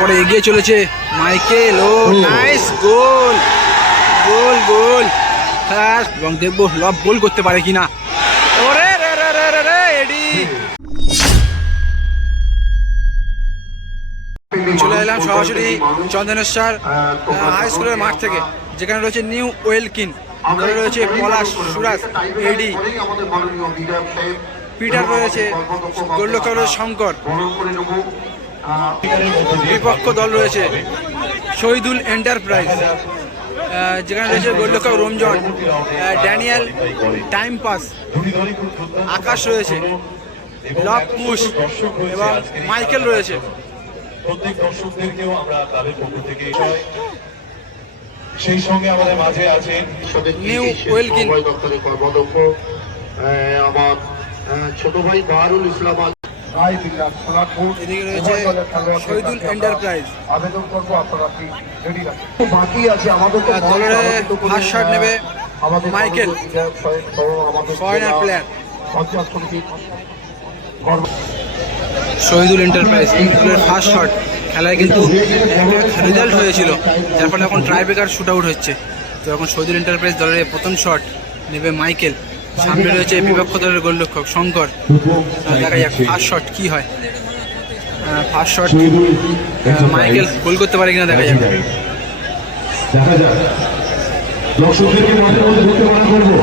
পরে এগিয়ে চলেছে মাইকেল। ও নাইস গোল, গোল গোল। এবং দেখবো লব গোল করতে পারে কিনা। ওরে রে রে রে রে রে এডি। চলে এলাম সরাসরি চন্দনেশ্বর হাই স্কুলের মাঠ থেকে, যেখানে রয়েছে নিউ ওয়েলকিন, রয়েছে পলাশ, সুরাজ, এডি, পিটার রয়েছে, গোলরক্ষক রয়েছে শঙ্কর, বিপক্ষ দল রয়েছে শহীদুল এন্টারপ্রাইজ, যেখানে রয়েছে গোলরক্ষক রমজান, ড্যানিয়েল, টাইম পাস, আকাশ রয়েছে, লব পুশ এবং মাইকেল রয়েছে। প্রত্যেক দর্শকদেরকেও আমরা তাদের পক্ষ থেকে সেই সঙ্গে আমাদের মাঝে আছেন নিউ ওয়েলকিন কর্মদক্ষ আমার ছোট ভাই বাহারুল ইসলাম। এদিকে রয়েছে শহীদুল এন্টারপ্রাইজ। আবেদন করবো আপনারা কি রেডি রাখেন। বাকি আছে আমাদের দলের ফার্স্ট শট নেবে Michael, foreigner player. Shahidul enterprise দলের ফার্স্ট শট। খেলায় কিন্তু রেজাল্ট হয়েছিল, যার ফলে এখন ট্রাইব্রেকার শুট আউট হচ্ছে। তো এখন শহীদুল এন্টারপ্রাইজ দলের প্রথম শট নেবে মাইকেল। সামনে রয়েছে বিপক্ষ দলের গোলরক্ষক শঙ্কর। দেখা যাক ফার্স্ট শট কি হয়। ফার্স্ট শট মাইকেল গোল করতে পারে কিনা দেখা যাক। দর্শকদেরকে মাঠের মধ্যে ঢুকতে মানা করবো।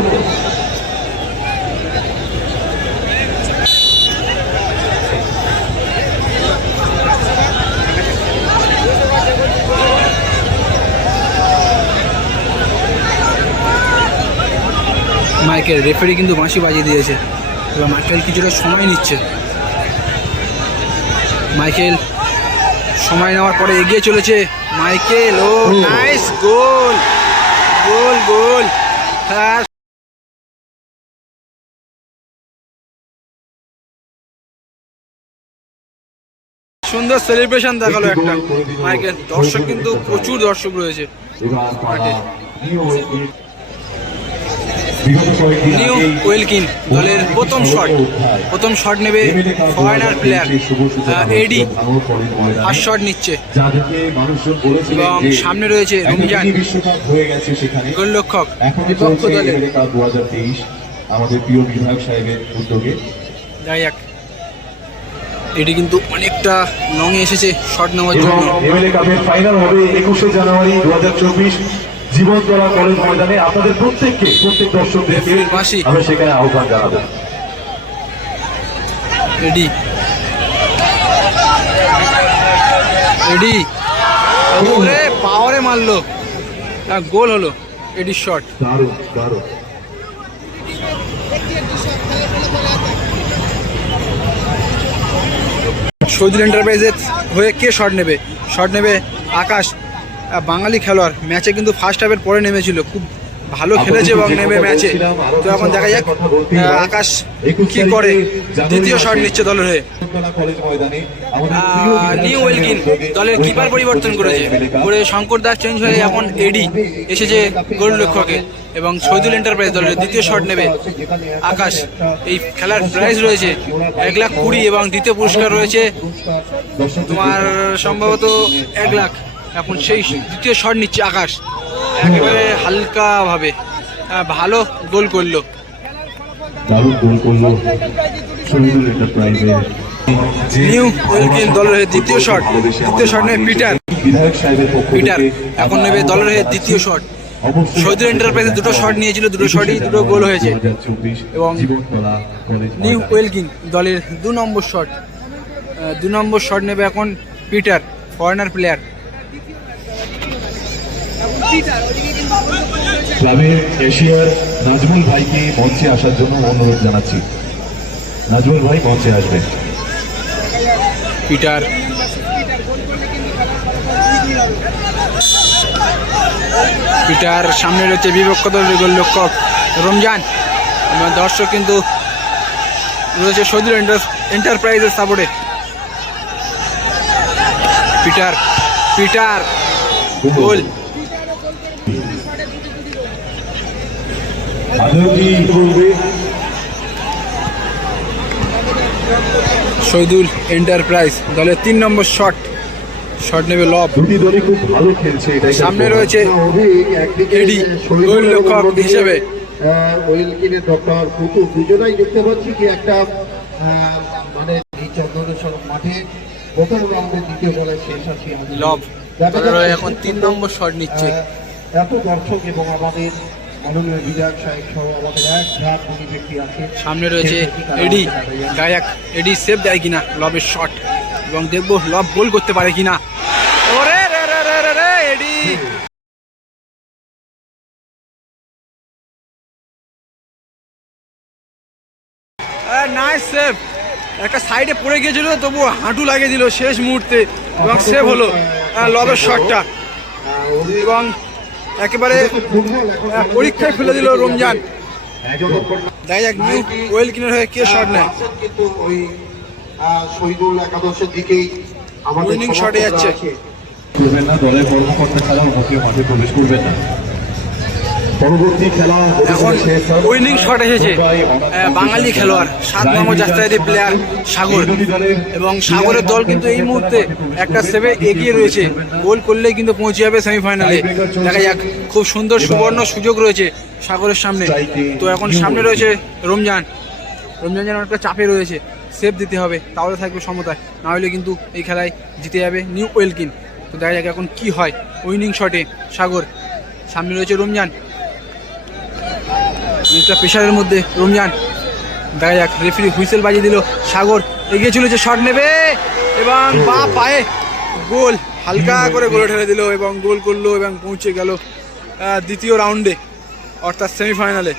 মাইকেল রেফারি কিন্তু বাঁশি বাজিয়ে দিয়েছে, এবার মাইকেল কিছুটা সময় নিচ্ছে। মাইকেল সময় নেওয়ার পরে এগিয়ে চলেছে মাইকেল। ও নাইস গোল, গোল গোল। সুন্দর সেলিব্রেশন দেখালো একটা মাইকেল। দর্শক কিন্তু প্রচুর দর্শক রয়েছে। নিউ ওয়েলকিন দলের প্রথম শট নেবে ফরেনার প্লেয়ার এডি। ফার্স্ট শট নিচ্ছে এবং সামনে রয়েছে রমজান, গোলরক্ষক বিপক্ষ দলের। আমাদের প্রিয় বিধায়ক সাহেবের উদ্যোগে যাই যাক, এডি কিন্তু অনেকটা লংয়ে এসেছে শট নেওয়ার জন্য। এমএলএ কাপের ফাইনাল হবে 21শে জানুয়ারি 2024 জীবনতলা কলেজ ময়দানে। আপনাদের প্রত্যেক দর্শকদেরকে আমরা সেখানে আহ্বান জানাবো। এডি এডি ওরে পাওয়ারে মারলো, গোল হলো এডির শট। দারুণ দারুণ। শহীদুল এন্টারপ্রাইজের হয়ে কে শট নেবে? শট নেবে আকাশ, বাঙালি খেলোয়াড়। ম্যাচে কিন্তু ফার্স্ট হাফের পরে নেমেছিল, খুব ভালো খেলেছে এবং নেমে ম্যাচে। তো এখন দেখা যাক আকাশ কি করে। দ্বিতীয় শট নিচ্ছে দলের হয়ে নিউ ওয়েলকিন। দলের কিপার পরিবর্তন করেছে, শঙ্কর দাস চেঞ্জ হয়ে এখন এডি এসেছে গোলরক্ষকে। এবং শহীদুল এন্টারপ্রাইজ দলের দ্বিতীয় শট নেবে আকাশ। এই খেলার প্রাইজ রয়েছে 1,20,000 এবং দ্বিতীয় পুরস্কার রয়েছে তোমার সম্ভবত 1 লাখ। এখন সেই দ্বিতীয় শট নিচ্ছে আকাশ, একেবারে হালকা ভাবে ভালো গোল করলো। নিউ ওয়েলকিন দলের দ্বিতীয় শট নেবে পিটার। এখন নেবে দলের হয়ে দ্বিতীয় শট। শহীদুল এন্টারপ্রাইজে দুটো শট নিয়েছিল, দুটো শটই দুটো গোল হয়েছে। এবং নিউ ওয়েলকিন দলের 2 নম্বর শট নেবে এখন পিটার, ফরেনার প্লেয়ার। ক্লাবের এশিয়ার নাজমুল ভাইকে মঞ্চে আসার জন্য অনুরোধ জানাচ্ছি। নাজমুল ভাই মঞ্চে আসবেন। পিটার সামনে রয়েছে বিপক্ষ দলের গোলরক্ষক রমজান। দর্শক কিন্তু রয়েছে শহীদুল এন্টারপ্রাইজের সাপোর্টে। পিটার গোল। শহীদুল এন্টারপ্রাইজ দলের 3 নম্বর শট। শট নেবে লব। দুটি দলই খুব ভালো খেলছে, এটাই সামনে রয়েছে একদিকে এডি শহীদুল গোলরক্ষক অন্যদিকে, হিসেবে। ওয়েলকিনের ডক্টর পুতু, দুজনাই দেখতে পাচ্ছি কি একটা মানে এই চন্দনেশ্বর মাঠে প্রথম রাউন্ডের দ্বিতীয় খেলায় শেষ আছে আমাদের। লব দেখা তারা যাচ্ছে এখন 3 নম্বর শট নিচ্ছে। এত দর্শক এবং আমাদের মাননীয় বিধায়ক সাহেব সহ আমাদের এক ঝাঁক গুণী ব্যক্তি আছে। সামনে রয়েছে এডি, গায়ক এডি সেভ দেয় কিনা লবের শট, এবং দেখবো লব গোল করতে পারে কিনা। ওরে রে রে রে রে রে এডি, নাইস সেভ। একটা সাইডে পড়ে গিয়েছিল, তবু হাঁটু লাগিয়ে দিল শেষ মুহূর্তে এবং সেভ হলো লবের শটটা, এবং একেবারে পরীক্ষায় ফেলে দিল রমজান। দেখা যাক নিউ ওয়েলকিনের হয়ে কে শট নেয়। কিন্তু ওই শহীদুল একাদশের দিকেই আমাদের উইনিং শটে যাচ্ছে। করবেন না, দলের কর্মকর্তা ছাড়া অন্য মাঠে প্রবেশ করবেন না। পরবর্তী খেলা এখন উইনিং শট এসেছে বাঙালি খেলোয়াড় 7 নম্বর জাতীয় প্লেয়ার সাগর, এবং সাগরের দল কিন্তু এই মুহূর্তে একটা সেভে এগিয়ে রয়েছে। গোল করলেই কিন্তু পৌঁছে যাবে সেমিফাইনালে। দেখা যাক, খুব সুন্দর সুবর্ণ সুযোগ রয়েছে সাগরের সামনে। তো এখন সামনে রয়েছে রমজান। রমজান যেন একটা চাপে রয়েছে, সেভ দিতে হবে, তাহলে থাকবে সমতায়, না হলে কিন্তু এই খেলায় জিতে যাবে নিউ ওয়েলকিন। তো দেখা যাক এখন কি হয়। উইনিং শটে সাগর, সামনে রয়েছে রমজান, একটা প্রেশারের মধ্যে রমজান। দেখা যাক, রেফারি হুইসেল বাজিয়ে দিল। সাগর এগিয়ে চলেছে, শট নেবে এবং বা পায়ে গোল, হালকা করে গোলে ঠেলে দিল এবং গোল করলো এবং পৌঁছে গেল দ্বিতীয় রাউন্ডে, অর্থাৎ সেমিফাইনালে।